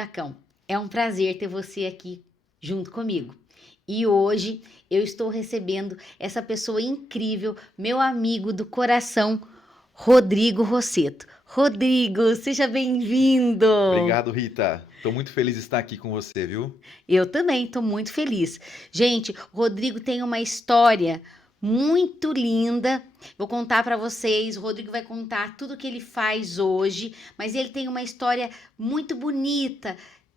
Jacão, é um prazer ter você aqui junto comigo. E hoje eu estou recebendo essa pessoa incrível, meu amigo do coração, Rodrigo Rosseto. Rodrigo, seja bem-vindo! Obrigado, Rita. Estou muito feliz de estar aqui com você, viu? Eu também estou muito feliz. Gente, o Rodrigo tem uma história muito linda. Vou contar para vocês. O Rodrigo vai contar tudo que ele faz hoje, mas ele tem uma história muito bonita,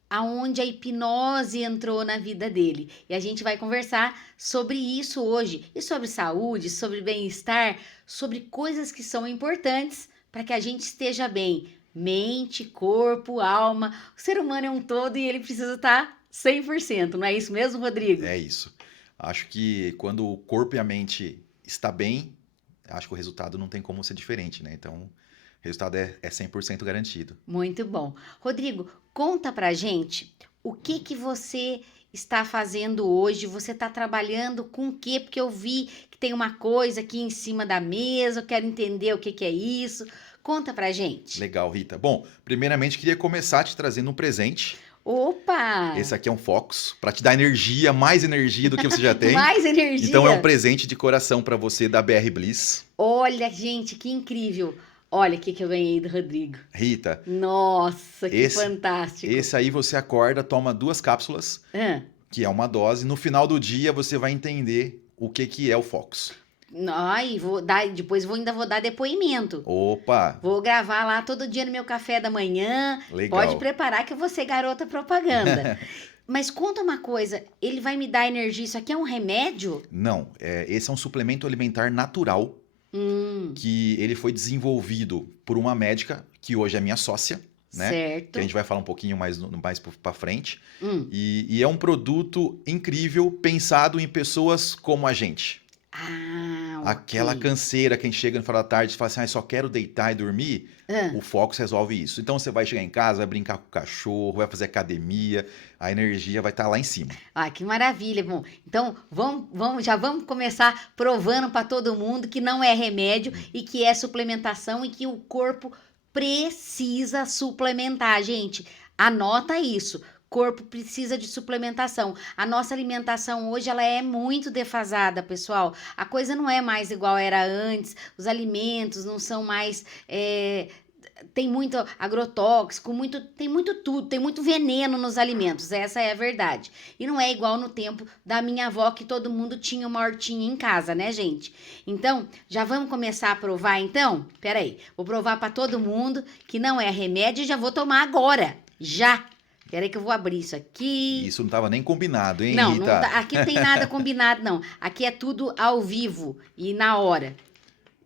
aonde a hipnose entrou na vida dele. E a gente vai conversar sobre isso hoje, e sobre saúde, sobre bem-estar, sobre coisas que são importantes para que a gente esteja bem. Mente, corpo, alma. O ser humano é um todo e ele precisa estar 100%. Não é isso mesmo, Rodrigo? É isso. Acho que quando o corpo e a mente está bem, acho que o resultado não tem como ser diferente, né? Então, o resultado é 100% garantido. Muito bom. Rodrigo, conta pra gente o que que você está fazendo hoje? Você está trabalhando com o quê? Porque eu vi que tem uma coisa aqui em cima da mesa, eu quero entender o que que é isso. Conta pra gente. Legal, Rita. Bom, primeiramente queria começar te trazendo um presente. Opa! Esse aqui é um Focus, para te dar energia, mais energia do que você já tem. Mais Então é um energia? presente de coração para você da BR Bliss. Olha, gente, que incrível. Olha o que que eu ganhei do Rodrigo. Rita, Nossa, que esse, fantástico. esse aí você acorda, toma 2 cápsulas, Ah, que é uma dose. No final do dia você vai entender o que que é o Focus. ai, vou dar, depois ainda vou dar depoimento. Opa, Vou gravar lá todo dia no meu café da manhã. Pode legal. preparar que eu vou ser garota propaganda. Mas conta uma coisa, ele vai me dar energia? Isso aqui é um remédio? Não, esse é um suplemento alimentar natural Hum, que ele foi desenvolvido por uma médica que hoje é minha sócia, né? Que certo. a gente vai falar um pouquinho mais para frente. Hum. E é um produto incrível pensado em pessoas como a gente. Ah, Aquela ok. canseira que a gente chega no final da tarde e fala assim, ah, só quero deitar e dormir. Ah, O Focus resolve isso. Então você vai chegar em casa, vai brincar com o cachorro, vai fazer academia, a energia vai estar lá em cima. ah, que maravilha. Bom, então já vamos começar provando para todo mundo que não é remédio e que é suplementação e que o corpo precisa suplementar, gente. Anota isso. Corpo precisa de suplementação. A nossa alimentação hoje ela é muito defasada, pessoal. A coisa não é mais igual era antes. Os alimentos não são mais tem muito agrotóxico, tem muito tudo, tem muito veneno nos alimentos, essa é a verdade. E não é igual no tempo da minha avó, que todo mundo tinha uma hortinha em casa, né, gente? Então, já vamos começar a provar, então? Peraí, vou provar para todo mundo que não é remédio e já vou tomar agora, já. Peraí que eu vou abrir isso aqui. Isso não estava nem combinado, hein, Não, não Rita? tá, aqui não tem nada combinado, não. Aqui é tudo ao vivo e na hora.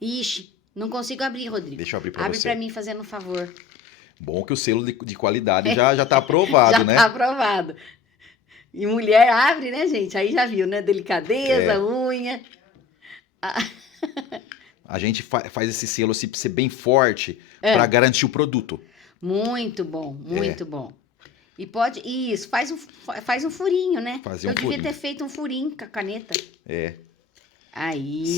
Ixi, não consigo abrir, Rodrigo. Deixa eu abrir para Abre para você. mim fazendo um favor. Bom que o selo de qualidade já está aprovado, Já tá né? aprovado. E mulher abre, né, gente? Aí já viu, né? Delicadeza, É, unha. Ah, a gente faz esse selo assim, ser bem forte para é, garantir o produto. muito bom, É, muito bom. E pode. Isso, faz um furinho, né? fazer Eu um devia ter furinho. feito um furinho com a caneta. É,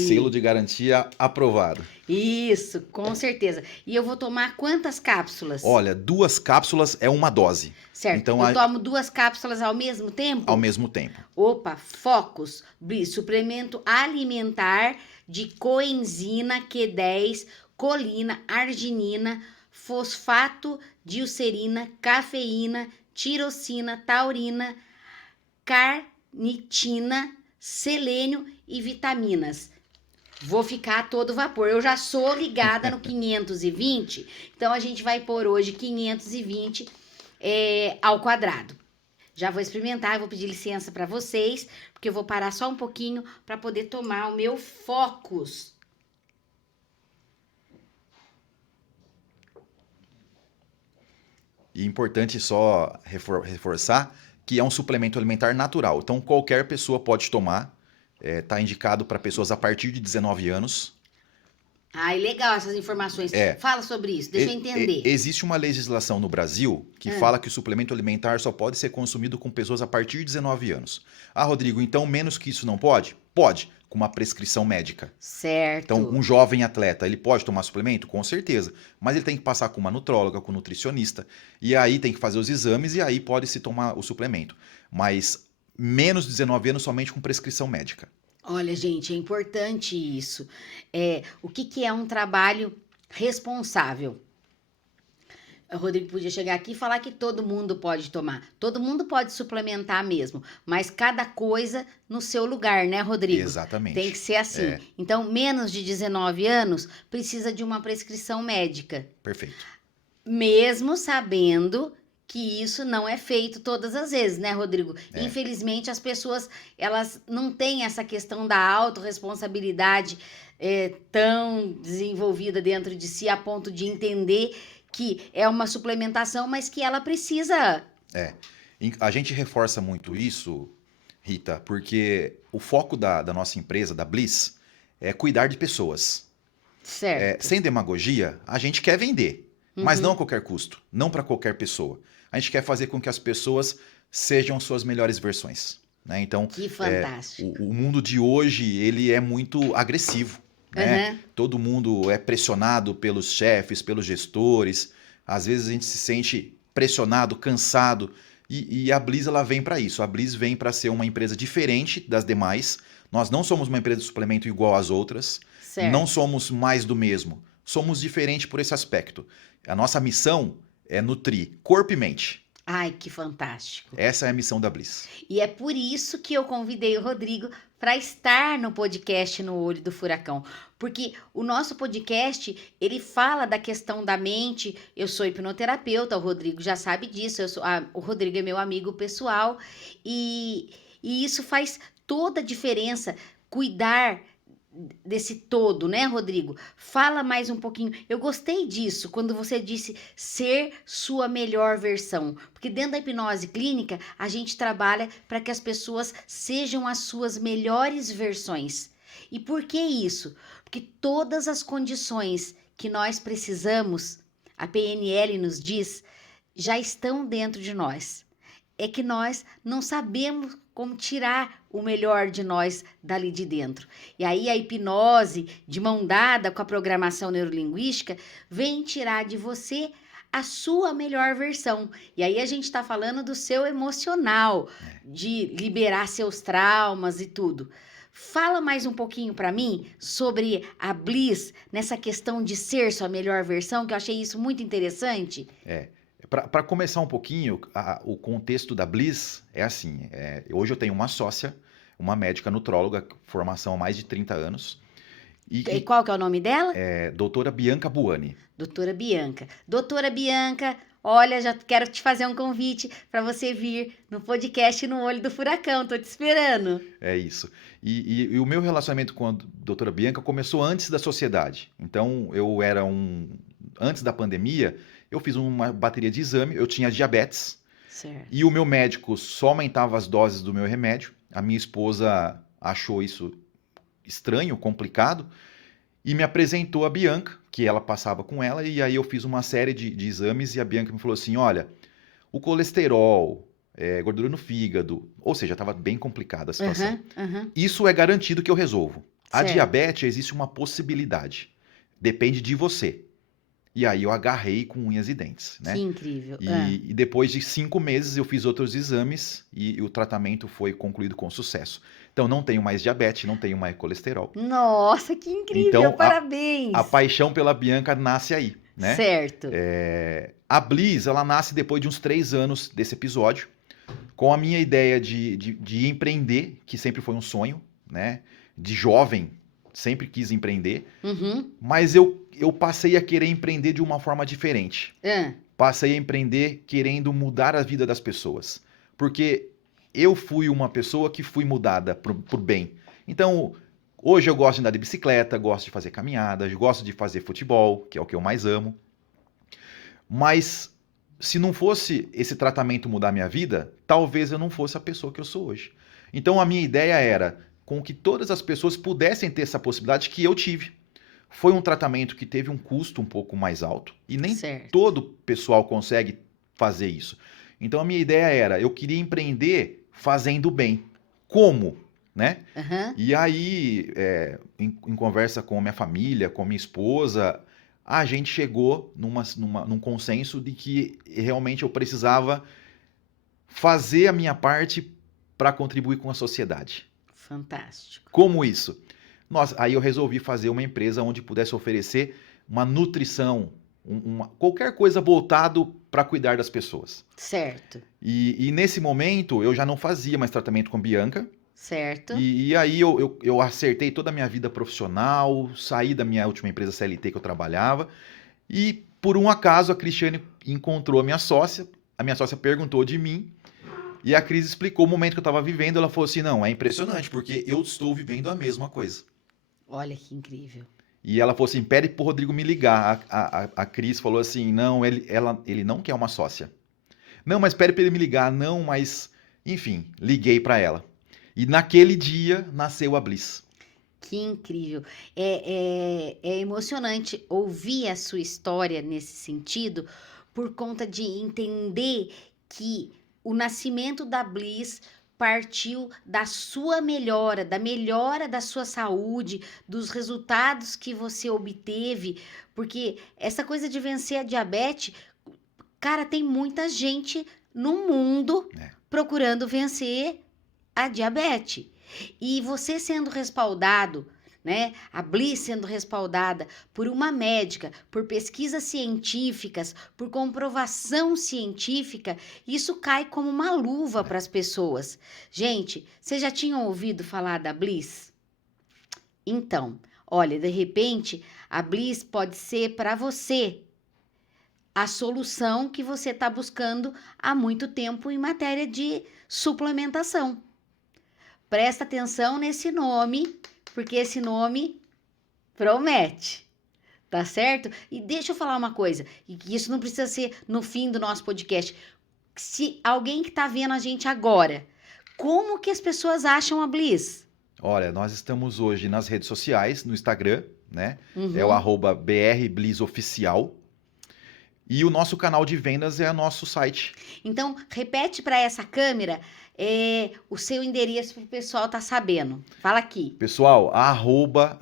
selo Aí. de garantia aprovado. Isso, com certeza. E eu vou tomar quantas cápsulas? Olha, 2 cápsulas é uma dose. Certo. Então, Eu tomo 2 cápsulas ao mesmo ao tempo? mesmo tempo. Opa, Focus, suplemento alimentar de coenzina Q10, colina, arginina, fosfato de ulcerina, cafeína, tirosina, taurina, carnitina, selênio e vitaminas. Vou ficar a todo vapor. Eu já sou ligada no 520, então a gente vai pôr hoje 520 ao quadrado. Já vou experimentar, vou pedir licença para vocês, porque eu vou parar só um pouquinho para poder tomar o meu Focus. E é importante só reforçar que é um suplemento alimentar natural. Então, qualquer pessoa pode tomar. Está indicado para pessoas a partir de 19 anos. Ai, legal essas informações. É, Fala sobre isso, deixa eu entender. existe uma legislação no Brasil que Ah, fala que o suplemento alimentar só pode ser consumido com pessoas a partir de 19 anos. Ah, Rodrigo, então menos que isso não pode? Pode. com uma prescrição médica. Certo. Então, um jovem atleta, ele pode tomar suplemento? Com certeza. Mas ele tem que passar com uma nutróloga, com um nutricionista. E aí tem que fazer os exames e aí pode se tomar o suplemento. Mas menos de 19 anos somente com prescrição médica. Olha, gente, é importante isso. O que que é um trabalho responsável? O Rodrigo podia chegar aqui e falar que todo mundo pode tomar. Todo mundo pode suplementar mesmo, mas cada coisa no seu lugar, né, Rodrigo? Exatamente. Tem que ser assim. Então, menos de 19 anos precisa de uma prescrição médica, Perfeito. mesmo sabendo que isso não é feito todas as vezes, né, Rodrigo? Infelizmente, as pessoas, elas não têm essa questão da autorresponsabilidade tão desenvolvida dentro de si a ponto de entender que é uma suplementação, mas que ela precisa. A gente reforça muito isso, Rita, porque o foco da nossa empresa, da Bliss, é cuidar de pessoas. Certo. Sem demagogia, a gente quer vender, mas Uhum. não a qualquer custo, não para qualquer pessoa. A gente quer fazer com que as pessoas sejam suas melhores versões, né? Então, Que fantástico. o mundo de hoje, ele é muito agressivo, né? Uhum. Todo mundo é pressionado pelos chefes, pelos gestores. Às vezes a gente se sente pressionado, cansado. E a Bliss, ela vem para isso. A Bliss vem para ser uma empresa diferente das demais. Nós não somos uma empresa de suplemento igual às outras. Certo. Não somos mais do mesmo. Somos diferentes por esse aspecto. A nossa missão é nutrir corpo e mente. Ai, que fantástico. Essa é a missão da Bliss. E é por isso que eu convidei o Rodrigo para estar no podcast No Olho do Furacão. Porque o nosso podcast, ele fala da questão da mente. Eu sou hipnoterapeuta, o Rodrigo já sabe disso. O Rodrigo é meu amigo pessoal. E isso faz toda a diferença. Cuidar desse todo, né, Rodrigo? Fala mais um pouquinho. Eu gostei disso, quando você disse ser sua melhor versão. Porque dentro da hipnose clínica, a gente trabalha para que as pessoas sejam as suas melhores versões. E por que isso? Porque todas as condições que nós precisamos, a PNL nos diz, já estão dentro de nós. É que nós não sabemos como tirar o melhor de nós dali de dentro. E aí a hipnose, de mão dada com a programação neurolinguística, vem tirar de você a sua melhor versão. E aí a gente está falando do seu emocional, de liberar seus traumas e tudo. Fala mais um pouquinho para mim sobre a Bliss, nessa questão de ser sua melhor versão, que eu achei isso muito interessante. Para começar um pouquinho, o contexto da Bliss é assim. Hoje eu tenho uma sócia, uma médica nutróloga, formação há mais de 30 anos. E qual que é o nome dela? Doutora Bianca Buani. Doutora Bianca. Doutora Bianca, olha, já quero te fazer um convite para você vir no podcast No Olho do Furacão. Tô te esperando. É isso. E o meu relacionamento com a doutora Bianca começou antes da sociedade. Então, antes da pandemia, eu fiz uma bateria de exame, eu tinha diabetes. Certo. E o meu médico só aumentava as doses do meu remédio. A minha esposa achou isso estranho, complicado, e me apresentou a Bianca, que ela passava com ela, e aí eu fiz uma série de exames e a Bianca me falou assim, olha, o colesterol, gordura no fígado, ou seja, estava bem complicada a situação. Isso é garantido que eu resolvo. A Certo. diabetes existe uma possibilidade, depende de você. E aí eu agarrei com unhas e dentes, né? Que incrível. E depois de 5 meses eu fiz outros exames e o tratamento foi concluído com sucesso. Então não tenho mais diabetes, não tenho mais colesterol. Nossa, que incrível, Então, parabéns. A paixão pela Bianca nasce aí, né? Certo. A Bliss, ela nasce depois de uns 3 anos desse episódio, com a minha ideia de empreender, que sempre foi um sonho, né? De jovem, sempre quis empreender, mas eu passei a querer empreender de uma forma diferente. Passei a empreender querendo mudar a vida das pessoas. Porque eu fui uma pessoa que fui mudada por bem. Então, hoje eu gosto de andar de bicicleta, gosto de fazer caminhadas, gosto de fazer futebol, que é o que eu mais amo. Mas se não fosse esse tratamento mudar minha vida, talvez eu não fosse a pessoa que eu sou hoje. Então a minha ideia era com que todas as pessoas pudessem ter essa possibilidade que eu tive. Foi um tratamento que teve um custo um pouco mais alto e nem todo pessoal consegue fazer isso. Então a minha ideia era, eu queria empreender fazendo bem. Como? né? Aham. E aí, em conversa com a minha família, com a minha esposa, a gente chegou num consenso de que realmente eu precisava fazer a minha parte para contribuir com a sociedade. Fantástico. Como isso? Nossa, aí eu resolvi fazer uma empresa onde pudesse oferecer uma nutrição, qualquer coisa voltado para cuidar das pessoas. Certo. E nesse momento eu já não fazia mais tratamento com Bianca. Certo. E aí eu acertei toda a minha vida profissional, saí da minha última empresa CLT que eu trabalhava. E por um acaso a Cristiane encontrou a minha sócia perguntou de mim. E a Cris explicou o momento que eu estava vivendo. Ela falou assim: não, é impressionante, porque eu estou vivendo a mesma coisa. Olha que incrível. E ela falou assim: pede pro Rodrigo me ligar. A Cris falou assim: não, ele não quer uma sócia. Não, mas pede para ele me ligar. Não, mas. Enfim, liguei para ela. E naquele dia nasceu a Bliss. Que incrível. É emocionante ouvir a sua história nesse sentido, por conta de entender que o nascimento da Bliss partiu da sua melhora, da melhora da sua saúde, dos resultados que você obteve, porque essa coisa de vencer a diabetes, cara, tem muita gente no mundo É. procurando vencer a diabetes. E você sendo respaldado, né? A Bliss sendo respaldada por uma médica, por pesquisas científicas, por comprovação científica, isso cai como uma luva para as pessoas. Gente, vocês já tinham ouvido falar da Bliss? Então, olha, de repente, a Bliss pode ser para você a solução que você está buscando há muito tempo em matéria de suplementação. Presta atenção nesse nome, porque esse nome promete, tá certo? E deixa eu falar uma coisa, e que isso não precisa ser no fim do nosso podcast. Se alguém que tá vendo a gente agora, como que as pessoas acham a Bliss? Olha, nós estamos hoje nas redes sociais, no Instagram, né? Uhum. É o @BRBlissOficial. E o nosso canal de vendas é o nosso site. Então, repete para essa câmera o seu endereço para o pessoal tá sabendo. Fala aqui. Pessoal,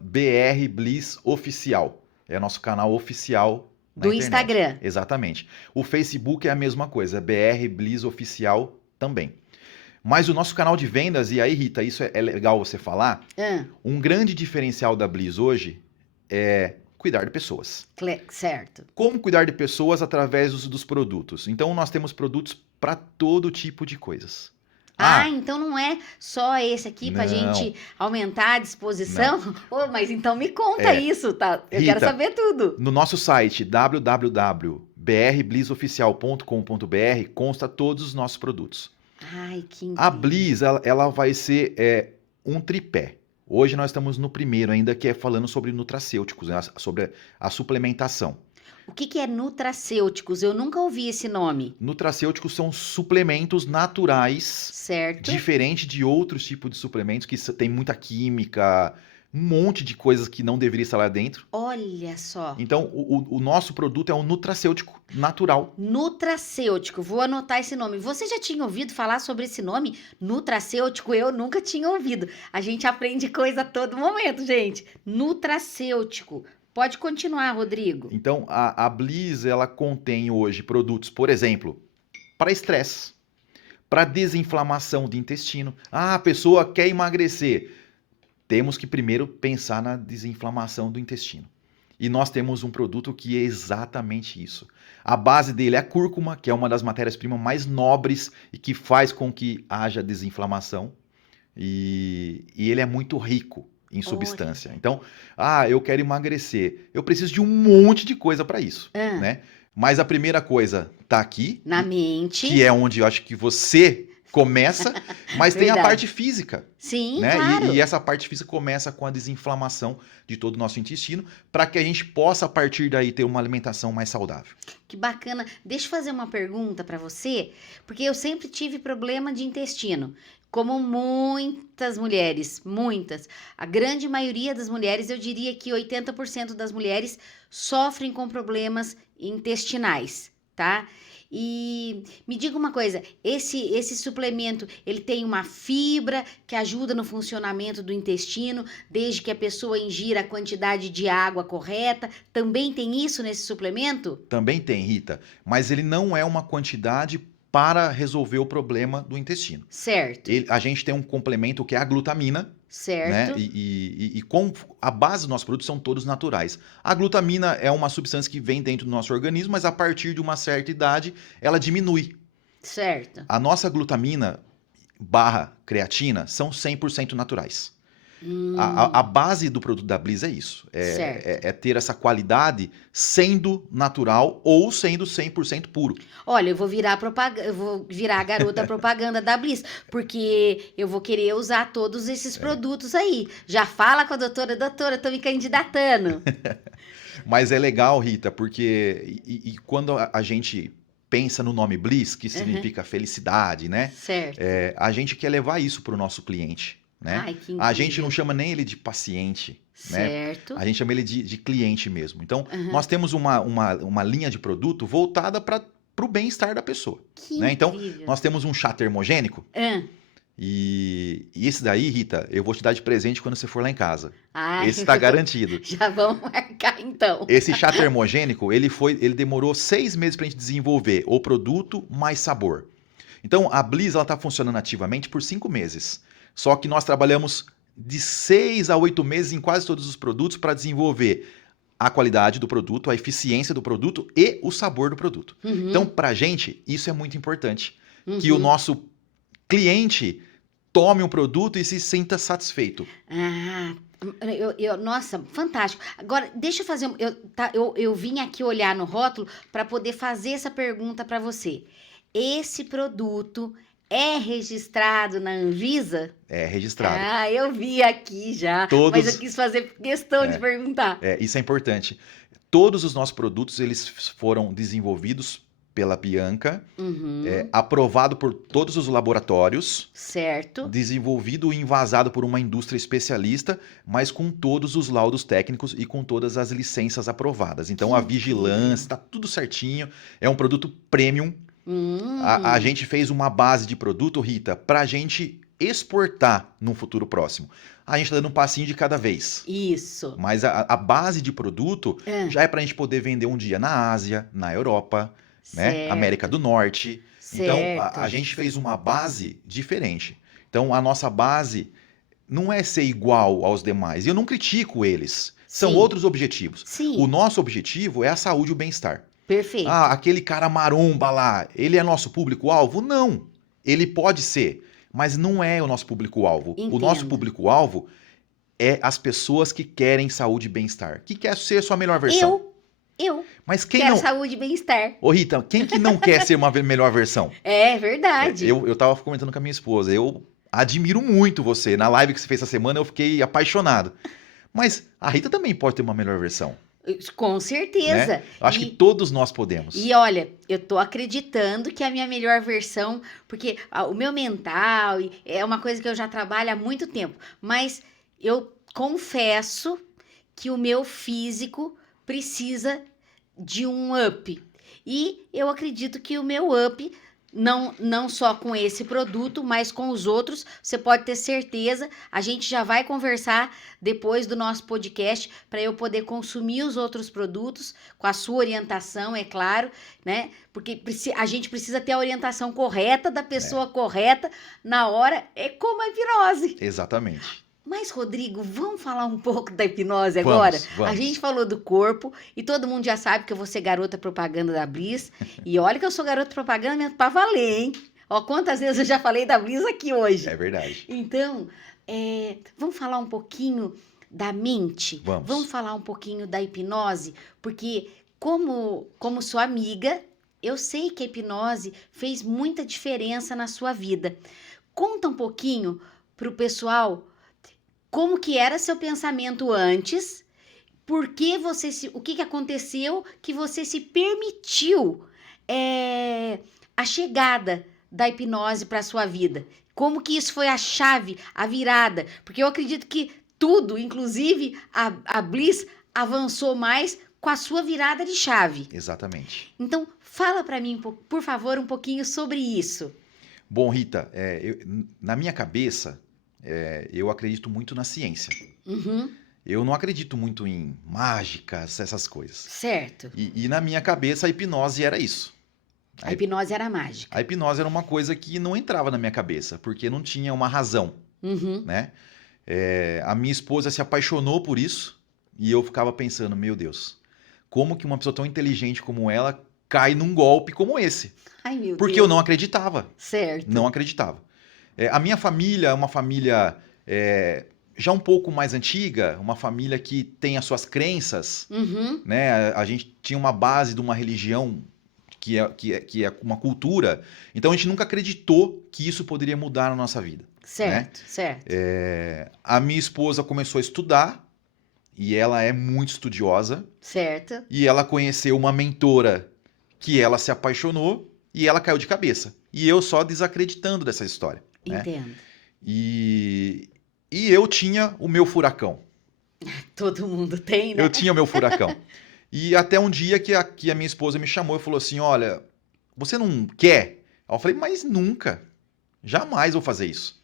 @BRBlissOficial. É nosso canal oficial na Do internet. Instagram. Exatamente. O Facebook é a mesma coisa, BR Bliss Oficial também. Mas o nosso canal de vendas, e aí, Rita, isso é legal você falar, um grande diferencial da Bliss hoje é cuidar de pessoas. Certo. Como cuidar de pessoas através dos produtos? Então, nós temos produtos para todo tipo de coisas. Então não é só esse aqui pra Não. gente aumentar a disposição? Ô, mas então me conta isso, tá? Eu Rita, quero saber tudo. No nosso site www.brblisoficial.com.br consta todos os nossos produtos. Ai, que incrível. A Bliss, ela vai ser um tripé. Hoje nós estamos no primeiro ainda, que é falando sobre nutracêuticos, né? Sobre a suplementação. O que é nutracêuticos? Eu nunca ouvi esse nome. Nutracêuticos são suplementos naturais, Certo. diferente de outros tipos de suplementos que tem muita química, um monte de coisas que não deveria estar lá dentro. Olha só. Então, o nosso produto é um nutracêutico natural. Nutracêutico, vou anotar esse nome. Você já tinha ouvido falar sobre esse nome? Nutracêutico, eu nunca tinha ouvido. A gente aprende coisa a todo momento, gente. Nutracêutico. Pode continuar, Rodrigo. Então, a Bliss, ela contém hoje produtos, por exemplo, para estresse, para desinflamação do intestino. A pessoa quer emagrecer. Temos que primeiro pensar na desinflamação do intestino. E nós temos um produto que é exatamente isso. A base dele é a cúrcuma, que é uma das matérias-primas mais nobres e que faz com que haja desinflamação. E ele é muito rico em substância. Olha. Então, eu quero emagrecer. Eu preciso de um monte de coisa para isso, né? Mas a primeira coisa tá aqui, Na mente. que é onde eu acho que você começa, mas tem a parte física. Sim, né? claro. E essa parte física começa com a desinflamação de todo o nosso intestino, para que a gente possa, a partir daí, ter uma alimentação mais saudável. Que bacana. Deixa eu fazer uma pergunta para você, porque eu sempre tive problema de intestino. Como muitas mulheres, muitas. A grande maioria das mulheres, eu diria que 80% das mulheres sofrem com problemas intestinais, tá? E me diga uma coisa, esse suplemento, ele tem uma fibra que ajuda no funcionamento do intestino, desde que a pessoa ingira a quantidade de água correta. Também tem isso nesse suplemento? Também tem, Rita, mas ele não é uma quantidade para resolver o problema do intestino. Certo, A gente tem um complemento que é a glutamina, né? certo. E com a base dos nossos produtos são todos naturais. A glutamina é uma substância que vem dentro do nosso organismo, mas a partir de uma certa idade ela diminui. Certo. A nossa glutamina barra creatina são 100% naturais. A base do produto da Bliss é isso. Certo. É ter essa qualidade sendo natural ou sendo 100% puro. Olha, eu vou virar a garota propaganda da Bliss, porque eu vou querer usar todos esses produtos aí. Já fala com a doutora, tô me candidatando. Mas é legal, Rita, porque quando a gente pensa no nome Bliss, que significa felicidade, né? Certo. A gente quer levar isso para o nosso cliente, né? Ai, que A gente incrível. não chama nem ele de paciente, né? Certo. A gente chama ele de cliente mesmo. Então, Aham. nós temos uma linha de produto voltada para o bem-estar da pessoa, Que né? Então, incrível. nós temos um chá termogênico Ah, e esse daí, Rita, eu vou te dar de presente quando você for lá em casa. ai, Esse está garantido. já vamos marcar então. Esse chá termogênico, ele demorou 6 meses para a gente desenvolver o produto mais sabor. Então, a Bliss está funcionando ativamente por 5 meses. Só que nós trabalhamos de 6 a 8 meses em quase todos os produtos para desenvolver a qualidade do produto, a eficiência do produto e o sabor do produto. Uhum, Então, para a gente, isso é muito importante. Que o uhum. nosso cliente tome um produto e se sinta satisfeito. Ah, nossa, fantástico. Agora, deixa eu fazer. Eu vim aqui olhar no rótulo para poder fazer essa pergunta para você. Esse produto é registrado na Anvisa? É registrado. Ah, eu vi aqui já, mas eu quis fazer questão de perguntar. Isso é importante. Todos os nossos produtos eles foram desenvolvidos pela Bianca, Uhum, aprovado por todos os laboratórios, certo. desenvolvido e envasado por uma indústria especialista, mas com todos os laudos técnicos e com todas as licenças aprovadas. Então, Que a vigilância, está tudo certinho. É um produto premium. A gente fez uma base de produto, Rita, para a gente exportar no futuro próximo. A gente está dando um passinho de cada vez. Isso. Mas a base de produto Ah, já é para a gente poder vender um dia na Ásia, na Europa, né? certo, América do Norte. Então, certo. a gente fez uma base diferente. Então, a nossa base não é ser igual aos demais. E eu não critico eles. São Sim. outros objetivos. Sim, O nosso objetivo é a saúde e o bem-estar. perfeito. Ah, aquele cara maromba lá, ele é nosso público-alvo? Não. Ele pode ser, mas não é o nosso público-alvo. O nosso Entendo. público-alvo é as pessoas que querem saúde e bem-estar, que quer ser sua melhor versão. Eu Mas quem quero não... saúde e bem-estar. Ô Rita, quem que não quer ser uma melhor versão? É verdade. Eu tava comentando com a minha esposa, eu admiro muito você. Na live que você fez essa semana, eu fiquei apaixonado. Mas a Rita também pode ter uma melhor versão, Com certeza. né? Eu acho que E, todos nós podemos. e olha, eu tô acreditando que é a minha melhor versão, porque o meu mental é uma coisa que eu já trabalho há muito tempo, mas eu confesso que o meu físico precisa de um up. E eu acredito que o meu up, não só com esse produto, mas com os outros, você pode ter certeza. A gente já vai conversar depois do nosso podcast para eu poder consumir os outros produtos com a sua orientação, é claro, né? Porque a gente precisa ter a orientação correta da pessoa correta na hora, é como a hipnose. Exatamente. Mas, Rodrigo, vamos falar um pouco da hipnose agora? Vamos. A gente falou do corpo e todo mundo já sabe que eu vou ser garota propaganda da Bliss. E olha que eu sou garota propaganda mesmo pra valer, hein? Ó, quantas vezes eu já falei da Bliss aqui hoje. É verdade. Então, vamos falar um pouquinho da mente? Vamos. Falar um pouquinho da hipnose? Porque, como sua amiga, eu sei que a hipnose fez muita diferença na sua vida. Conta um pouquinho pro pessoal como que era seu pensamento antes, o que aconteceu que você se permitiu a chegada da hipnose para sua vida. Como que isso foi a chave, a virada? Porque eu acredito que tudo, inclusive a Bliss, avançou mais com a sua virada de chave. Exatamente. Então, fala para mim, por favor, um pouquinho sobre isso. Bom, Rita, na minha cabeça, eu acredito muito na ciência. Uhum, Eu não acredito muito em mágicas, essas coisas. certo. E na minha cabeça, a hipnose era isso. A hipnose era mágica. A hipnose era uma coisa que não entrava na minha cabeça, porque não tinha uma razão, Uhum, né? A minha esposa se apaixonou por isso, e eu ficava pensando, meu Deus, como que uma pessoa tão inteligente como ela cai num golpe como esse? ai, meu Porque Deus. eu não acreditava. Certo. Não acreditava. A minha família é uma família já um pouco mais antiga, uma família que tem as suas crenças, Uhum, né? A gente tinha uma base de uma religião que é uma cultura, então a gente nunca acreditou que isso poderia mudar na nossa vida. certo, certo. A minha esposa começou a estudar, e ela é muito estudiosa, Certo. e ela conheceu uma mentora que ela se apaixonou, e ela caiu de cabeça. E eu só desacreditando dessa história, né? Entendo. E eu tinha o meu furacão. Todo mundo tem, né? Eu tinha o meu furacão. E até um dia que a minha esposa me chamou e falou assim: olha, você não quer? Aí eu falei, mas nunca. Jamais vou fazer isso.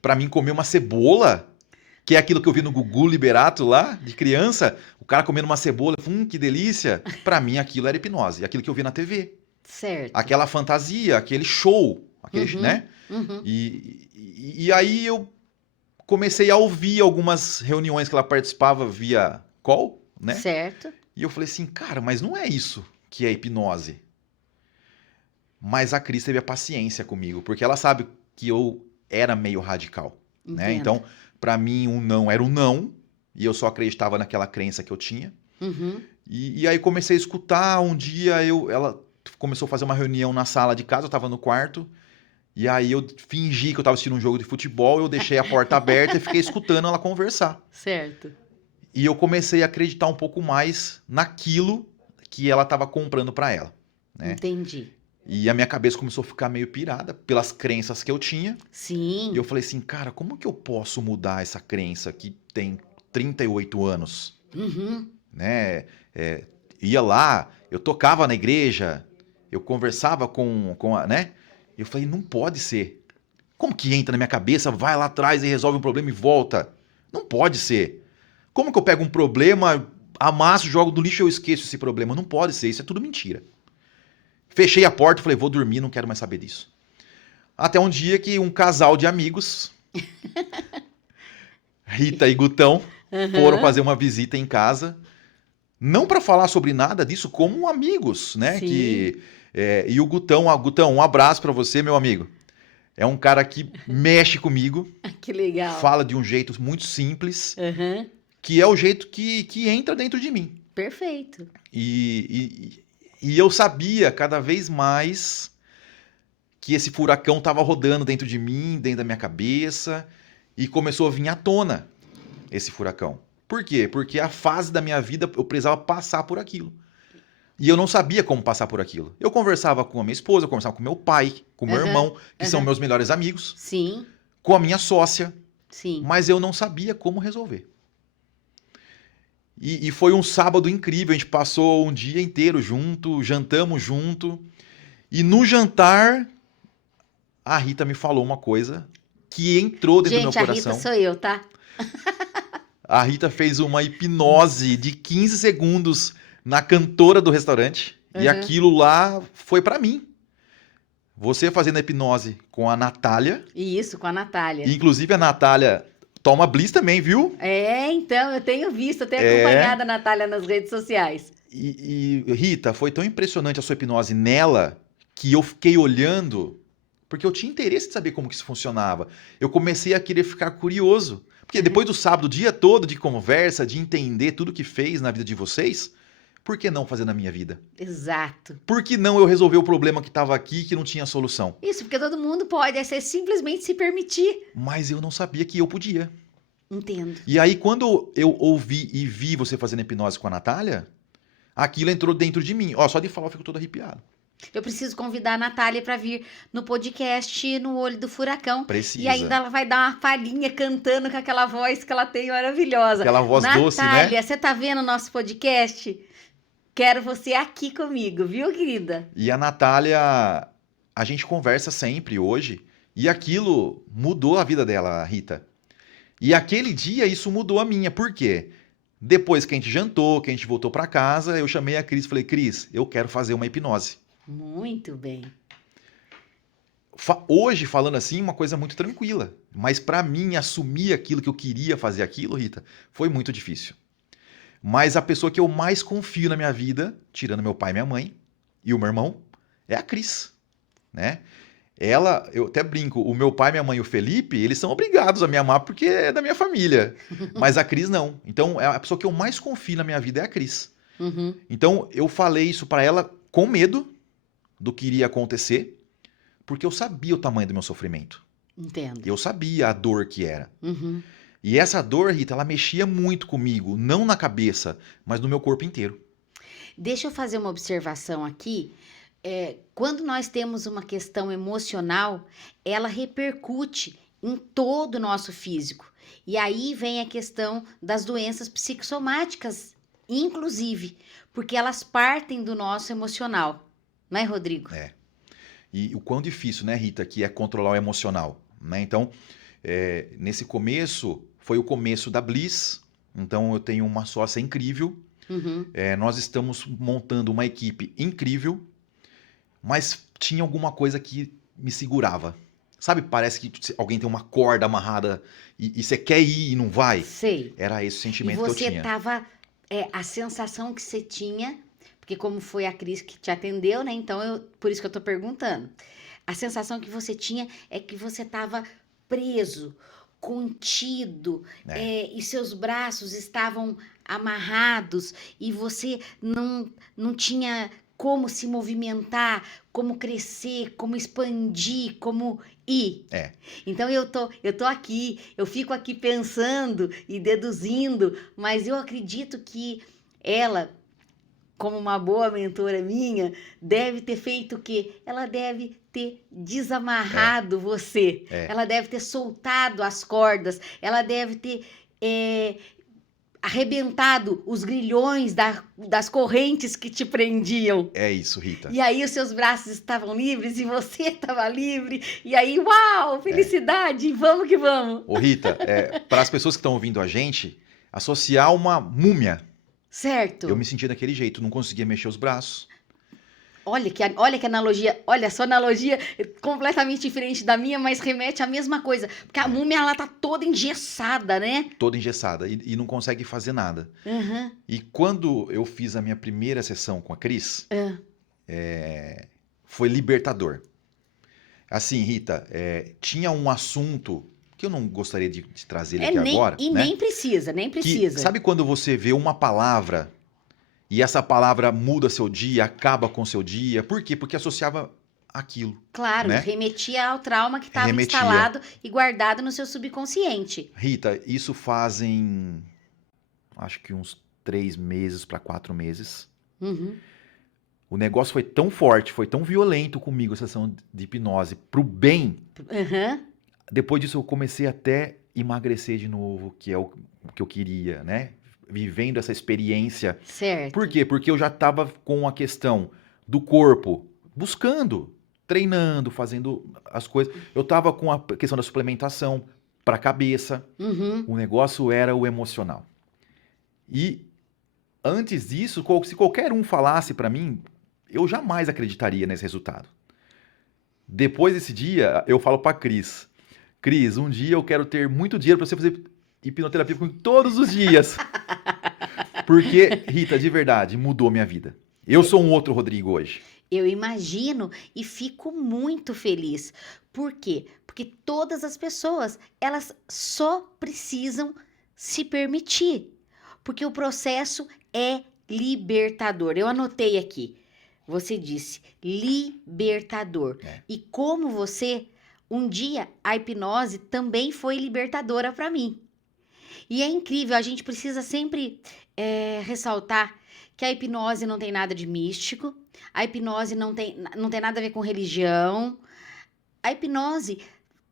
Pra mim, comer uma cebola, que é aquilo que eu vi no Gugu Liberato lá, de criança, o cara comendo uma cebola, que delícia. Pra mim, aquilo era hipnose. Aquilo que eu vi na TV. Certo. Aquela fantasia, aquele show, Uhum, né? uhum. E aí eu comecei a ouvir algumas reuniões que ela participava via call, né? Certo. E eu falei assim, cara, mas não é isso que é hipnose. Mas a Cris teve a paciência comigo, porque ela sabe que eu era meio radical, né? Entendo. Então, pra mim, um não era um não, e eu só acreditava naquela crença que eu tinha. Uhum. E aí comecei a escutar, um dia ela começou a fazer uma reunião na sala de casa, eu tava no quarto, e aí eu fingi que eu tava assistindo um jogo de futebol, eu deixei a porta aberta e fiquei escutando ela conversar. Certo. E eu comecei a acreditar um pouco mais naquilo que ela estava comprando para ela, né? Entendi. E a minha cabeça começou a ficar meio pirada pelas crenças que eu tinha. Sim. E eu falei assim, cara, como que eu posso mudar essa crença que tem 38 anos, Uhum. né? Ia lá, eu tocava na igreja, eu conversava com a, né? Eu falei, não pode ser. Como que entra na minha cabeça, vai lá atrás e resolve um problema e volta? Não pode ser. Como que eu pego um problema, amasso, jogo no lixo e eu esqueço esse problema? Não pode ser, isso é tudo mentira. Fechei a porta e falei, vou dormir, não quero mais saber disso. Até um dia que um casal de amigos, Rita e Gutão, foram Uhum. fazer uma visita em casa, não para falar sobre nada disso, como amigos, né? Sim. E o Gutão, um abraço para você, meu amigo. É um cara que mexe comigo, Que legal. fala de um jeito muito simples, Uhum. que é o jeito que entra dentro de mim. Perfeito. E eu sabia cada vez mais que esse furacão estava rodando dentro de mim, dentro da minha cabeça, e começou a vir à tona esse furacão. Por quê? Porque a fase da minha vida eu precisava passar por aquilo. E eu não sabia como passar por aquilo. Eu conversava com a minha esposa, eu conversava com meu pai, com meu Uhum, irmão, que são uhum. meus melhores amigos, Sim. com a minha sócia, Sim. mas eu não sabia como resolver. E foi um sábado incrível, a gente passou um dia inteiro junto, jantamos junto, e no jantar a Rita me falou uma coisa que entrou dentro do meu Gente, a coração. Rita sou eu, tá? A Rita fez uma hipnose de 15 segundos na cantora do restaurante, e Uhum. aquilo lá foi pra mim. Você fazendo a hipnose com a Natália, E isso, com a Natália. e inclusive a Natália toma Bliss também, viu? Então, eu tenho visto, eu tenho acompanhado a Natália nas redes sociais. E, Rita, foi tão impressionante a sua hipnose nela que eu fiquei olhando, porque eu tinha interesse de saber como que isso funcionava. Eu comecei a querer ficar curioso. Porque depois do sábado, o dia todo de conversa, de entender tudo que fez na vida de vocês, por que não fazer na minha vida? Exato. Por que não eu resolver o problema que estava aqui que não tinha solução? Isso, porque todo mundo pode, é ser simplesmente se permitir. Mas eu não sabia que eu podia. Entendo. E aí, quando eu ouvi e vi você fazendo hipnose com a Natália, aquilo entrou dentro de mim. Ó, só de falar eu fico todo arrepiado. Eu preciso convidar a Natália para vir no podcast No Olho do Furacão. Precisa. E ainda ela vai dar uma palhinha cantando com aquela voz que ela tem maravilhosa. Aquela voz Natália, doce, né? você tá vendo o nosso podcast? quero você aqui comigo, viu, querida? E a Natália, a gente conversa sempre hoje, e aquilo mudou a vida dela, Rita. E aquele dia isso mudou a minha. Por quê? Depois que a gente jantou, que a gente voltou para casa, eu chamei a Cris e falei: Cris, eu quero fazer uma hipnose. Muito bem. Hoje, falando assim, uma coisa muito tranquila. Mas para mim, assumir aquilo que eu queria fazer aquilo, Rita, foi muito difícil. Mas a pessoa que eu mais confio na minha vida, tirando meu pai e minha mãe, e o meu irmão, é a Cris, né? Ela, eu até brinco, o meu pai, minha mãe e o Felipe, eles são obrigados a me amar porque é da minha família. Mas a Cris não. Então, a pessoa que eu mais confio na minha vida é a Cris. Uhum. Então, eu falei isso para ela com medo do que iria acontecer, porque eu sabia o tamanho do meu sofrimento. Entendo. Eu sabia a dor que era. Uhum. E essa dor, Rita, ela mexia muito comigo, não na cabeça, mas no meu corpo inteiro. Deixa eu fazer uma observação aqui. Quando nós temos uma questão emocional, ela repercute em todo o nosso físico. E aí vem a questão das doenças psicossomáticas, inclusive, porque elas partem do nosso emocional. Não é, Rodrigo? É. E o quão difícil, né, Rita, que é controlar o emocional, né? Então, nesse começo, foi o começo da Bliss. Então, eu tenho uma sócia incrível. Uhum. Nós estamos montando uma equipe incrível, mas tinha alguma coisa que me segurava. Sabe, parece que alguém tem uma corda amarrada e você quer ir e não vai. Sei. Era esse o E sentimento que eu você tinha. tava, a sensação que você tinha, porque como foi a Cris que te atendeu, né? Então, por isso que eu tô perguntando. A sensação que você tinha é que você tava preso, contido, e seus braços estavam amarrados e você não tinha como se movimentar, como crescer, como expandir, como ir. É. Então eu tô aqui, eu fico aqui pensando e deduzindo, mas eu acredito que ela, como uma boa mentora minha, deve ter feito o quê? Ela deve ter desamarrado você. Ela deve ter soltado as cordas. Ela deve ter arrebentado os grilhões das correntes que te prendiam. É isso, Rita. E aí os seus braços estavam livres e você estava livre. E aí, uau, felicidade, vamos que vamos. Ô, Rita, para as pessoas que estão ouvindo a gente, associar uma múmia. Certo. Eu me sentia daquele jeito, não conseguia mexer os braços. Olha que analogia, olha, a sua analogia é completamente diferente da minha, mas remete à mesma coisa. Porque a múmia, ela tá toda engessada, né? Toda engessada e não consegue fazer nada. Uhum. E quando eu fiz a minha primeira sessão com a Cris, foi libertador. Assim, Rita, tinha um assunto que eu não gostaria de trazer ele aqui agora. E né? nem precisa, nem precisa. Que, sabe quando você vê uma palavra e essa palavra muda seu dia, acaba com seu dia? Por quê? Porque associava aquilo. Claro, né? remetia ao trauma que estava instalado e guardado no seu subconsciente. Rita, isso fazem, acho que uns 3 meses para 4 meses. Uhum. O negócio foi tão forte, foi tão violento comigo, a sessão de hipnose, pro bem. Uhum. Depois disso eu comecei até emagrecer de novo, que é o que eu queria, né? Vivendo essa experiência. Certo. Por quê? Porque eu já estava com a questão do corpo, buscando, treinando, fazendo as coisas. Eu estava com a questão da suplementação para a cabeça. Uhum. O negócio era o emocional. E antes disso, se qualquer um falasse para mim, eu jamais acreditaria nesse resultado. Depois desse dia, eu falo para Cris, um dia eu quero ter muito dinheiro para você fazer hipnoterapia comigo todos os dias. Porque, Rita, de verdade, mudou minha vida. Eu sou um outro Rodrigo hoje. Eu imagino e fico muito feliz. Por quê? Porque todas as pessoas, elas só precisam se permitir. Porque o processo é libertador. Eu anotei aqui. Você disse libertador. E como você, um dia, a hipnose também foi libertadora para mim. E é incrível, a gente precisa sempre ressaltar que a hipnose não tem nada de místico, a hipnose não tem nada a ver com religião. A hipnose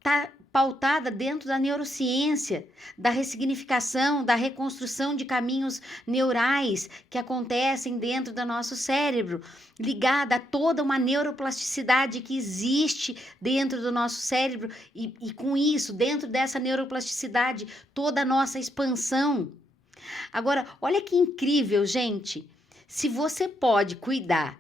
está pautada dentro da neurociência, da ressignificação, da reconstrução de caminhos neurais que acontecem dentro do nosso cérebro, ligada a toda uma neuroplasticidade que existe dentro do nosso cérebro e com isso, dentro dessa neuroplasticidade, toda a nossa expansão. Agora, olha que incrível, gente. Se você pode cuidar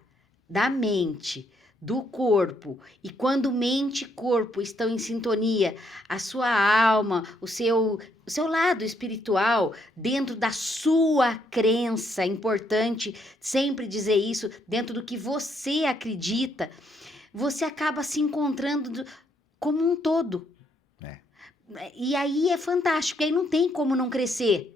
da mente, do corpo, e quando mente e corpo estão em sintonia, a sua alma, o seu lado espiritual, dentro da sua crença, é importante sempre dizer isso, dentro do que você acredita, você acaba se encontrando como um todo. E aí é fantástico, e aí não tem como não crescer.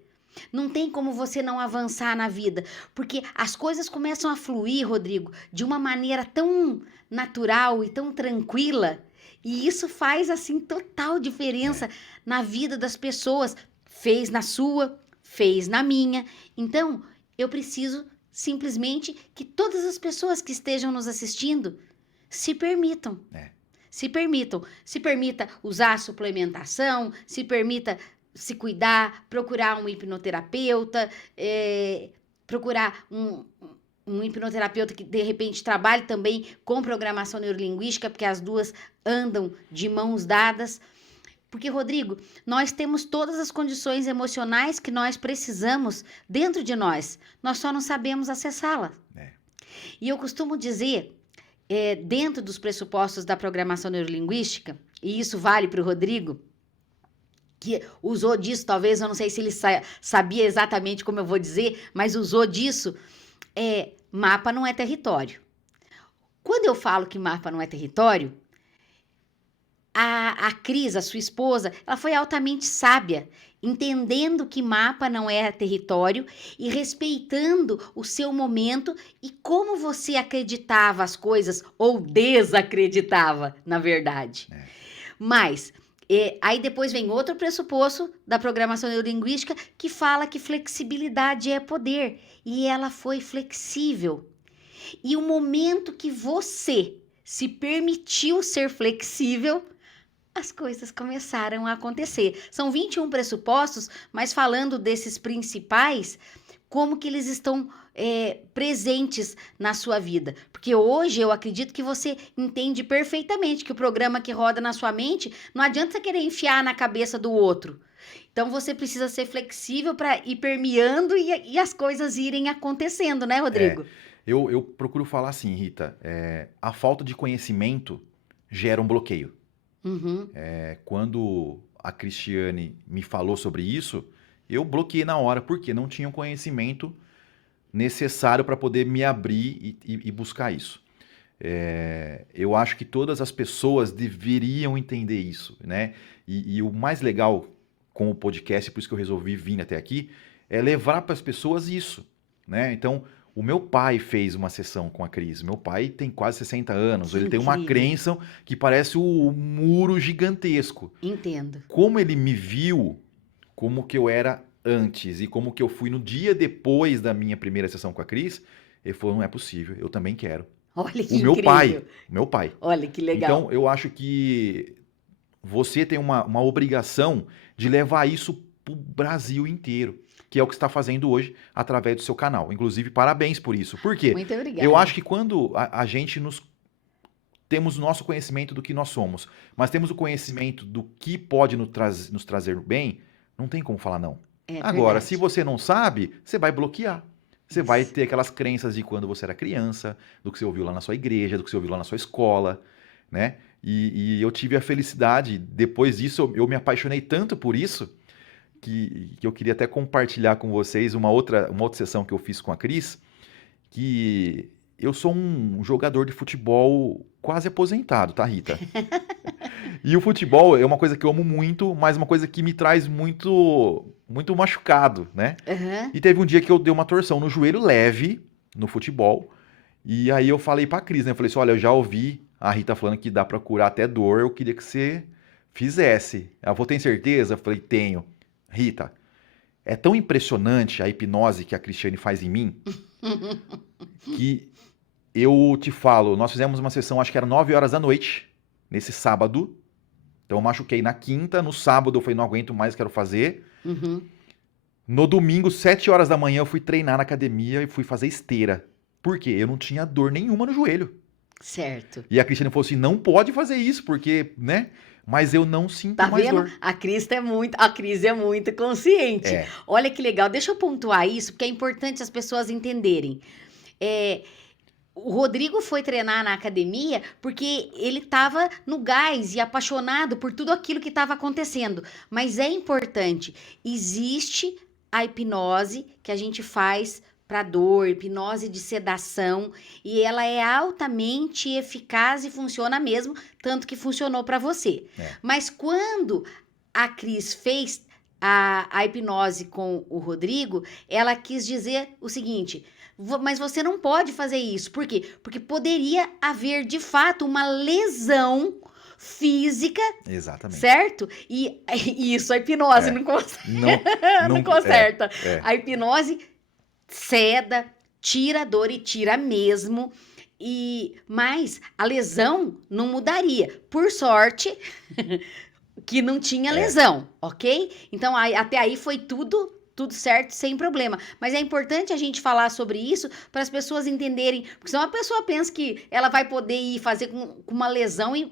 Não tem como você não avançar na vida, porque as coisas começam a fluir, Rodrigo, de uma maneira tão natural e tão tranquila, e isso faz, assim, total diferença na vida das pessoas. Fez na sua, fez na minha. Então, eu preciso simplesmente que todas as pessoas que estejam nos assistindo se permitam. Se permitam. Se permita usar a suplementação, se permita se cuidar, procurar um hipnoterapeuta, procurar um hipnoterapeuta que de repente trabalhe também com programação neurolinguística, porque as duas andam de mãos dadas. Porque, Rodrigo, nós temos todas as condições emocionais que nós precisamos dentro de nós só não sabemos acessá-la. E eu costumo dizer, dentro dos pressupostos da programação neurolinguística, e isso vale para o Rodrigo, que usou disso, talvez, eu não sei se ele sabia exatamente como eu vou dizer, mas usou disso, mapa não é território. Quando eu falo que mapa não é território, a Cris, a sua esposa, ela foi altamente sábia, entendendo que mapa não é território e respeitando o seu momento e como você acreditava as coisas, ou desacreditava, na verdade. Mas aí depois vem outro pressuposto da programação neurolinguística que fala que flexibilidade é poder. E ela foi flexível. E o momento que você se permitiu ser flexível, as coisas começaram a acontecer. São 21 pressupostos, mas falando desses principais, como que eles estão presentes na sua vida. Porque hoje eu acredito que você entende perfeitamente que o programa que roda na sua mente, não adianta você querer enfiar na cabeça do outro. Então você precisa ser flexível para ir permeando e as coisas irem acontecendo, né, Rodrigo? Eu procuro falar assim, Rita, a falta de conhecimento gera um bloqueio. Quando a Cristiane me falou sobre isso, eu bloqueei na hora, porque não tinha um conhecimento necessário para poder me abrir e buscar isso. Eu acho que todas as pessoas deveriam entender isso, né? E o mais legal com o podcast, por isso que eu resolvi vir até aqui, é levar para as pessoas isso, né? Então, o meu pai fez uma sessão com a Cris. Meu pai tem quase 60 anos. Que ele tem uma incrível. crença que parece um muro gigantesco. Entendo. Como ele me viu, como que eu era antes e como que eu fui no dia depois da minha primeira sessão com a Cris, ele falou, não é possível, eu também quero. Olha que O meu incrível. pai. Olha que legal. Então, eu acho que você tem uma obrigação de levar isso pro Brasil inteiro, que é o que você está fazendo hoje através do seu canal. Inclusive, parabéns por isso. Por quê? Muito obrigada. Eu acho que quando a gente temos o nosso conhecimento do que nós somos, mas temos o conhecimento do que pode nos trazer bem, não tem como falar não. Agora, verdade. se você não sabe, você vai bloquear. Você vai Isso. ter aquelas crenças de quando você era criança, do que você ouviu lá na sua igreja, do que você ouviu lá na sua escola, né? E eu tive a felicidade, depois disso, eu me apaixonei tanto por isso, que eu queria até compartilhar com vocês uma outra sessão que eu fiz com a Cris, que eu sou um jogador de futebol quase aposentado, tá, Rita? E o futebol é uma coisa que eu amo muito, mas uma coisa que me traz muito machucado, né? Aham. E teve um dia que eu dei uma torção no joelho leve no futebol, e aí eu falei pra Cris, né? Eu falei assim, olha, eu já ouvi a Rita falando que dá pra curar até dor, eu queria que você fizesse. Ela falou, tem certeza? Eu falei, tenho. Rita, é tão impressionante a hipnose que a Cristiane faz em mim, que eu te falo, nós fizemos uma sessão, acho que era 9 horas da noite, nesse sábado, Então eu machuquei na quinta, no sábado eu falei, não aguento mais, quero fazer. Uhum. No domingo, 7 horas da manhã, eu fui treinar na academia e fui fazer esteira. Por quê? Eu não tinha dor nenhuma no joelho. Certo. E a Cristiane falou assim, não pode fazer isso, porque, né? Mas eu não sinto Tá mais vendo? dor. A Cris é muito consciente. É, Olha que legal. Deixa eu pontuar isso, porque é importante as pessoas entenderem. É, o Rodrigo foi treinar na academia porque ele estava no gás e apaixonado por tudo aquilo que estava acontecendo. Mas é importante, existe a hipnose que a gente faz para dor, hipnose de sedação, e ela é altamente eficaz e funciona mesmo, tanto que funcionou para você. É. Mas quando a Cris fez a hipnose com o Rodrigo, ela quis dizer o seguinte: mas você não pode fazer isso. Por quê? Porque poderia haver, de fato, uma lesão física, exatamente. certo? E isso, a hipnose É. não conserta. Não, Não conserta. é. A hipnose ceda, tira a dor e tira mesmo. Mas a lesão não mudaria. Por sorte, que não tinha lesão, ok? Então, até aí foi tudo certo, sem problema. Mas é importante a gente falar sobre isso para as pessoas entenderem, porque senão a pessoa pensa que ela vai poder ir fazer com uma lesão e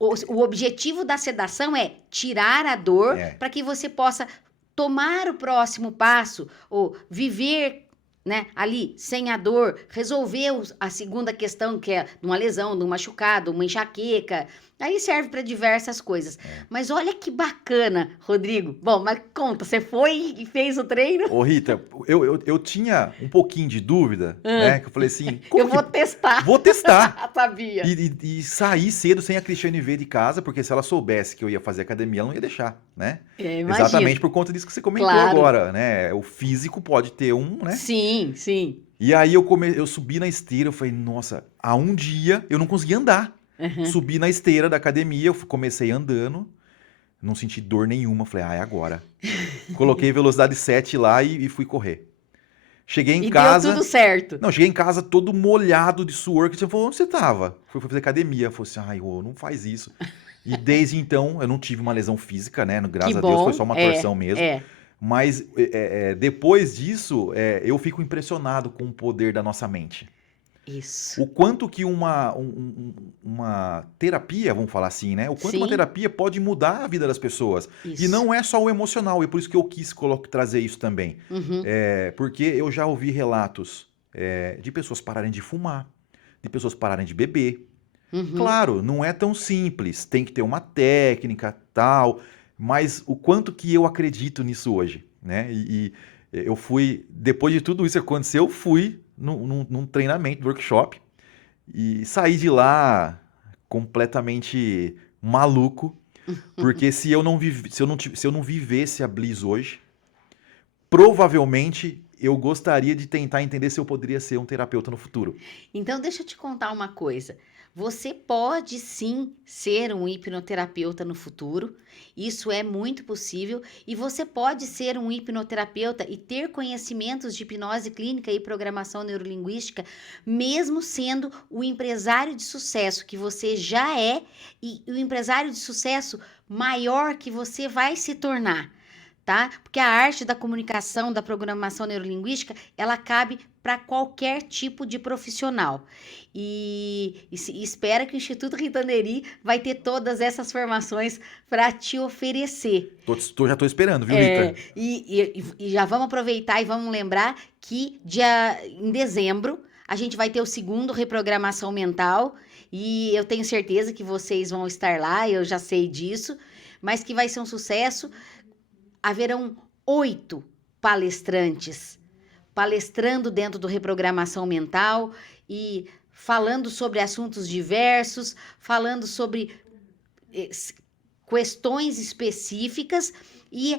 o objetivo da sedação é tirar a dor para que você possa tomar o próximo passo ou viver, né, ali sem a dor, resolver a segunda questão, que é uma lesão, de um machucado, uma enxaqueca. Aí serve para diversas coisas. Mas olha que bacana, Rodrigo. Bom, mas conta, você foi e fez o treino? Ô, Rita, eu tinha um pouquinho de dúvida, né? Que eu falei assim, Eu vou testar. Vou testar. Sabia. E sair cedo sem a Cristiane ver de casa, porque se ela soubesse que eu ia fazer academia, ela não ia deixar, né? Imagino. Exatamente por conta disso que você comentou agora, né? O físico pode ter né? Sim, sim. E aí eu subi na esteira, eu falei, nossa, há um dia eu não conseguia andar. Subi na esteira da academia, eu comecei andando, não senti dor nenhuma, falei, é agora. Coloquei velocidade 7 lá e fui correr. Cheguei em casa... deu tudo certo. Não, cheguei em casa todo molhado de suor, que você falou, onde você tava? Fui fazer academia, falei assim, não faz isso. E desde então, eu não tive uma lesão física, né, graças a Deus, foi só uma torção mesmo. Mas depois disso, eu fico impressionado com o poder da nossa mente. Isso. O quanto que uma terapia, vamos falar assim, né? O quanto uma terapia pode mudar a vida das pessoas. Isso. E não é só o emocional, e por isso que eu quis trazer isso também. Porque eu já ouvi relatos de pessoas pararem de fumar, de pessoas pararem de beber. Claro, não é tão simples, tem que ter uma técnica, tal, mas o quanto que eu acredito nisso hoje, né? E eu fui, depois de tudo isso acontecer, eu fui num treinamento, workshop, e saí de lá completamente maluco, porque se eu não vivesse a Bliss hoje, provavelmente eu gostaria de tentar entender se eu poderia ser um terapeuta no futuro. Então, deixa eu te contar uma coisa. Você pode sim ser um hipnoterapeuta no futuro, isso é muito possível, e você pode ser um hipnoterapeuta e ter conhecimentos de hipnose clínica e programação neurolinguística, mesmo sendo o empresário de sucesso que você já é e o empresário de sucesso maior que você vai se tornar. Tá? Porque a arte da comunicação, da programação neurolinguística, ela cabe para qualquer tipo de profissional. E espera que o Instituto Ritanderi vai ter todas essas formações para te oferecer. Já estou esperando, viu, Rita? E já vamos aproveitar e vamos lembrar que em dezembro a gente vai ter o segundo Reprogramação Mental, e eu tenho certeza que vocês vão estar lá, eu já sei disso, mas que vai ser um sucesso. Haverão 8 palestrantes palestrando dentro do Reprogramação Mental e falando sobre assuntos diversos, falando sobre questões específicas e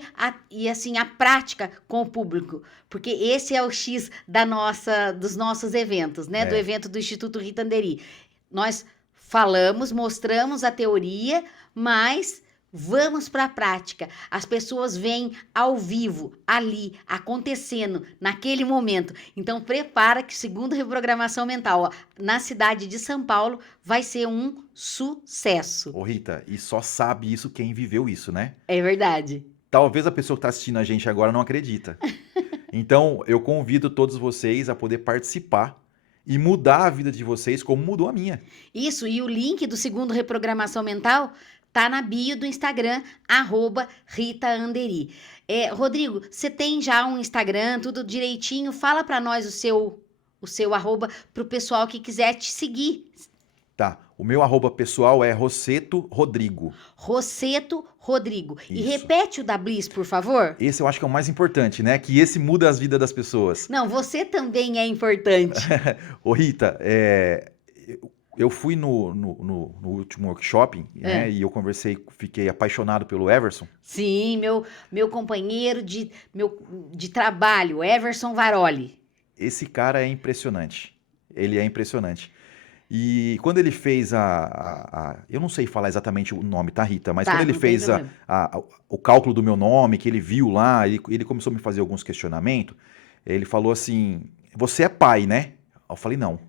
assim, a prática com o público, porque esse é o X dos nossos eventos, né? Do evento do Instituto Ritanderi. Nós falamos, mostramos a teoria, mas Vamos para a prática. As pessoas vêm ao vivo, ali, acontecendo, naquele momento. Então, prepara que segundo reprogramação mental, ó, na cidade de São Paulo, vai ser um sucesso. Ô, Rita, e só sabe isso quem viveu isso, né? É verdade. Talvez a pessoa que está assistindo a gente agora não acredita. Então, eu convido todos vocês a poder participar e mudar a vida de vocês como mudou a minha. Isso, e o link do segundo reprogramação mental tá na bio do Instagram, @RitaAnderi. Rodrigo, você tem já um Instagram, tudo direitinho? Fala para nós o seu arroba pro pessoal que quiser te seguir. Tá, o meu arroba pessoal é Rosseto Rodrigo. Rosseto Rodrigo. E Isso. repete o da Bliss, por favor. Esse eu acho que é o mais importante, né? Que esse muda as vidas das pessoas. Não, você também é importante. Ô, Rita, eu fui no último workshop, né? E eu conversei, fiquei apaixonado pelo Everson. Sim, meu companheiro de trabalho, Everson Varoli. Esse cara é impressionante. Ele é impressionante. E quando ele fez eu não sei falar exatamente o nome, tá, Rita? Mas Tá, quando ele não tem fez problema. o cálculo do meu nome, que ele viu lá, ele começou a me fazer alguns questionamentos. Ele falou assim: Você é pai, né? Eu falei: Não.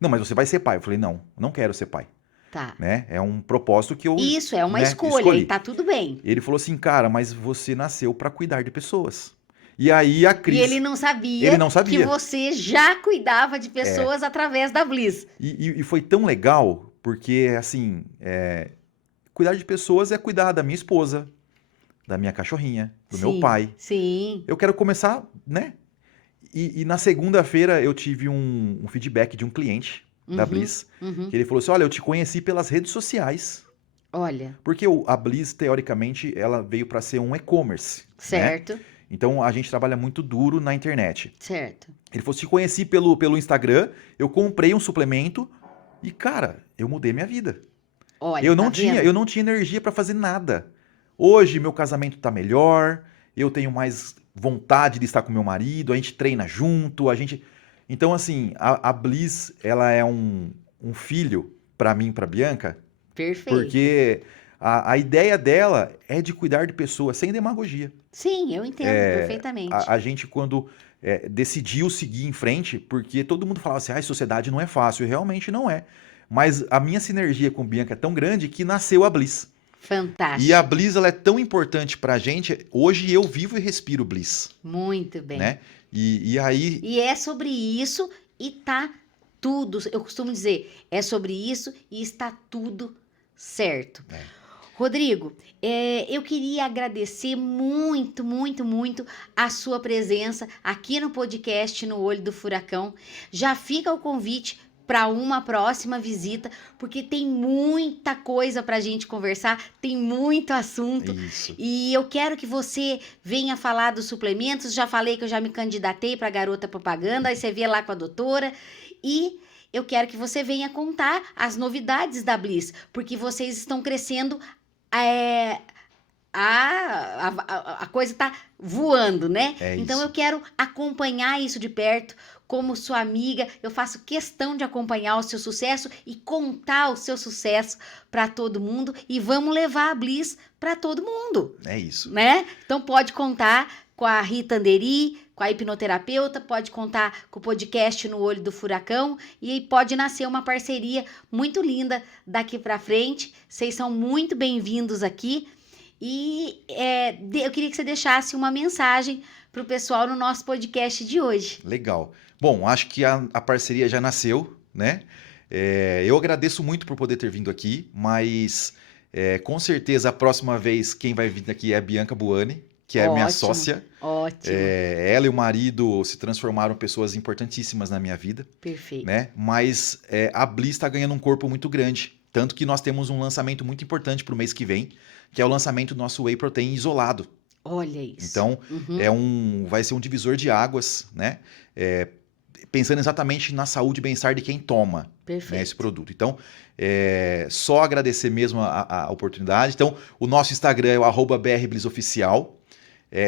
Não, mas você vai ser pai. Eu falei: Não, não quero ser pai. Tá. Né? É um propósito que eu. Isso, é uma né, escolha escolhi. e tá tudo bem. Ele falou assim: Cara, mas você nasceu para cuidar de pessoas. E aí a Cris. E ele não sabia, Ele não sabia. que você já cuidava de pessoas através da Bliss. E foi tão legal, porque, assim, cuidar de pessoas é cuidar da minha esposa, da minha cachorrinha, do meu Sim, pai. Sim. Eu quero começar, né? E na segunda-feira eu tive um feedback de um cliente da Uhum, Bliss, uhum. que ele falou assim: Olha, eu te conheci pelas redes sociais. Olha, Porque a Bliss, teoricamente, ela veio para ser um e-commerce. Né? certo, Então a gente trabalha muito duro na internet. certo. Ele falou: Te conheci pelo Instagram, eu comprei um suplemento e, cara, eu mudei minha vida. Olha, Eu tá não tinha, vendo? eu não tinha energia para fazer nada. Hoje meu casamento tá melhor, eu tenho mais vontade de estar com meu marido, a gente treina junto, a gente. Então, assim, a Bliss, ela é um filho para mim, para Bianca, Perfeito. porque a ideia dela é de cuidar de pessoas sem demagogia. Sim, eu entendo perfeitamente. A gente, quando decidiu seguir em frente, porque todo mundo falava assim: sociedade não é fácil, e realmente não é. Mas a minha sinergia com Bianca é tão grande que nasceu a Bliss. Fantástico. E a Bliss, ela é tão importante pra gente. Hoje eu vivo e respiro Bliss, Muito bem. né? E aí, E é sobre isso e tá tudo. Eu costumo dizer, é sobre isso e está tudo certo. Rodrigo, eu queria agradecer muito, muito, muito a sua presença aqui no podcast No Olho do Furacão. Já fica o convite para uma próxima visita, porque tem muita coisa para a gente conversar, tem muito assunto. isso. E eu quero que você venha falar dos suplementos. Já falei que eu já me candidatei para Garota Propaganda, aí você vê lá com a doutora. E eu quero que você venha contar as novidades da Bliss, porque vocês estão crescendo. A coisa tá voando, né? É Então isso. eu quero acompanhar isso de perto. Como sua amiga, eu faço questão de acompanhar o seu sucesso e contar o seu sucesso para todo mundo. E vamos levar a Bliss para todo mundo, É isso. né? Então pode contar com a Rita Anderi, com a hipnoterapeuta, pode contar com o podcast No Olho do Furacão e pode nascer uma parceria muito linda daqui para frente. Vocês são muito bem-vindos aqui. E eu queria que você deixasse uma mensagem para o pessoal no nosso podcast de hoje. Legal. Bom, acho que a parceria já nasceu, né? Eu agradeço muito por poder ter vindo aqui, mas com certeza a próxima vez quem vai vir aqui é a Bianca Buani, que é a minha Ótimo, sócia. Ótimo, Ela e o marido se transformaram em pessoas importantíssimas na minha vida, perfeito. né? Mas a Bliss está ganhando um corpo muito grande. Tanto que nós temos um lançamento muito importante para o mês que vem, que é o lançamento do nosso Whey Protein isolado. Olha isso. Então, Uhum. vai ser um divisor de águas, né? Pensando exatamente na saúde e bem-estar de quem toma, né, Perfeito. esse produto. Então, só agradecer mesmo a oportunidade. Então, o nosso Instagram é o @BRBlissOficial.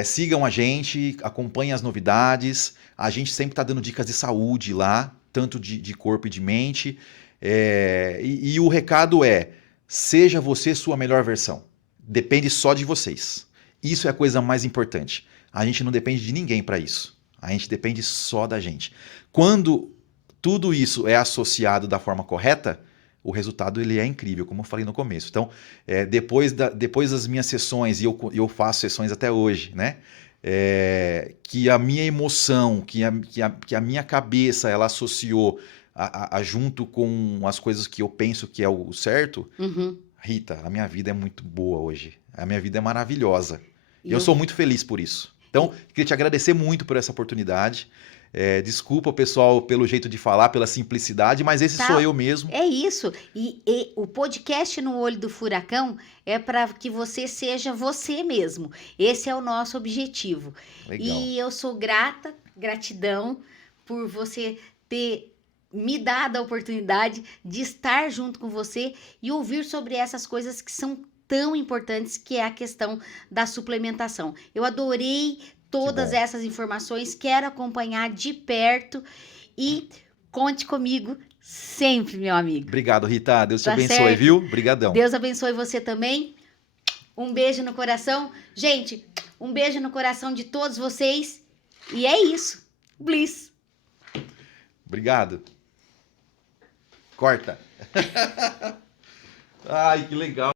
Sigam a gente, acompanhem as novidades. A gente sempre está dando dicas de saúde lá, tanto de corpo e de mente. E o recado é: seja você sua melhor versão. depende só de vocês. Isso é a coisa mais importante. A gente não depende de ninguém para isso. A gente depende só da gente. Quando tudo isso é associado da forma correta, o resultado ele é incrível, como eu falei no começo. Então, depois das minhas sessões, e eu faço sessões até hoje, né? Que a minha emoção, que a minha cabeça ela associou junto com as coisas que eu penso que é o certo, Rita, a minha vida é muito boa hoje. A minha vida é maravilhosa. E eu sou muito feliz por isso. Então, queria te agradecer muito por essa oportunidade. Desculpa, pessoal, pelo jeito de falar, pela simplicidade, mas esse sou eu mesmo. É isso. E o podcast No Olho do Furacão é para que você seja você mesmo. Esse é o nosso objetivo. Legal. E eu sou gratidão por você ter me dado a oportunidade de estar junto com você e ouvir sobre essas coisas que são tão importantes, que é a questão da suplementação. Eu adorei todas essas informações, quero acompanhar de perto e conte comigo sempre, meu amigo. Obrigado, Rita. Deus te abençoe, certo. viu? Obrigadão. Deus abençoe você também. Um beijo no coração. Gente, um beijo no coração de todos vocês. E é isso. Bliss. Obrigado. Corta. Ai, que legal.